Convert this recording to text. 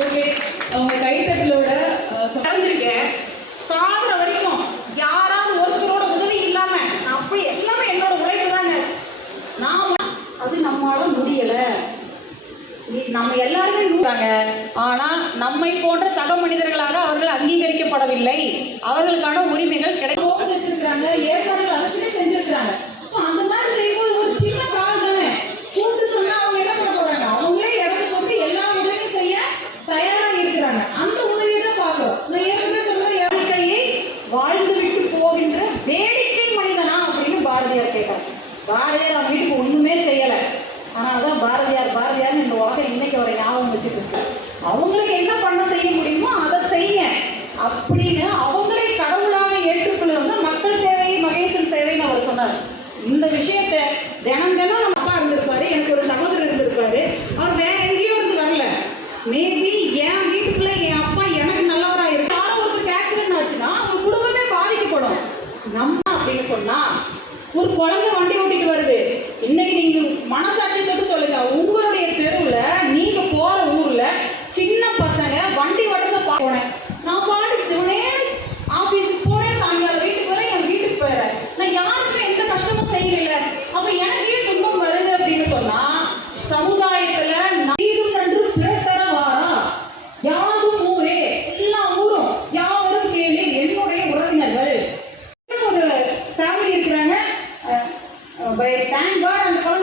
Okay, அவங்க கைத்தட்டலோட கலந்துருக்கேன். சாகுற வரைக்கும் யாராவது ஒருத்தரோட உதவி இல்லாம அப்படி எல்லாமே என்னோட உழைப்பு தாங்க. நாம அது நம்மளால முடியல. நம்ம எல்லாருமே நூறாங்க. ஆனா நம்மை போன்ற சக மனிதர்களாக அவர்கள் அங்கீகரிக்கப்படவில்லை. அவர்களுக்கான உரிமைகள் கிடைக்க வச்சிருக்காங்க. ஏற்கனவே அரசுமே செஞ்சிருக்காங்க. அந்த மாதிரி செய்யும்போது ஒரு சின்ன கால் தானே கூட்டு சொன்னா அவங்க என்ன பண்ண போறாங்க? அவங்களே இடத்தை கொண்டு எல்லா உதவியும் செய்ய தயாரா இருக்கிறாங்க. அந்த உதவியை தான் பார்க்கிறோம். நான் ஏற்கனவே சொன்னது வாழ்க்கையை வாழ்ந்து விட்டு போகின்ற வேடிக்கை மனிதனா அப்படின்னு பாரதியார் கேட்டார். பாரதியார் அவங்க வீட்டுக்கு ஒண்ணுமே செய்யல. ஆனால் தான் பாரதியார் இந்த உலகம் இன்னைக்கு வரை ஞாபகம் வச்சுட்டு இருக்காரு. அவங்களுக்கு என்ன பண்ண செய்ய முடியுமோ அதை செய்ய அப்படின்னு அவங்களே கடவுளாக ஏற்றுக்கொள்ள மக்கள் சேவை மகேசன் சேவைன்னு அவர் சொன்னார். இந்த விஷயத்த தினம் நம்ம அப்பா இருந்திருப்பாரு, எனக்கு ஒரு சகோதரர் இருந்திருக்காரு. அவர் வேற எங்கேயும் இருந்து வரல. மேபி என் வீட்டுக்குள்ள என் அப்பா எனக்கு நல்லவரா இருக்கு. யாரோ ஒருத்தருக்கு ஆக்சிடென்ட் ஆச்சுன்னா அவங்க குடும்பமே பாதிக்கப்படும். நம்ம அப்படின்னு சொன்னா ஒரு குழந்தை வண்டி ஓட்டிட்டு வருது. இன்னைக்கு நீங்க மனசாட்சி தொட்டு சொல்லுங்க, உங்களுடைய தெருவுல நீங்க போற ஊர்ல சின்ன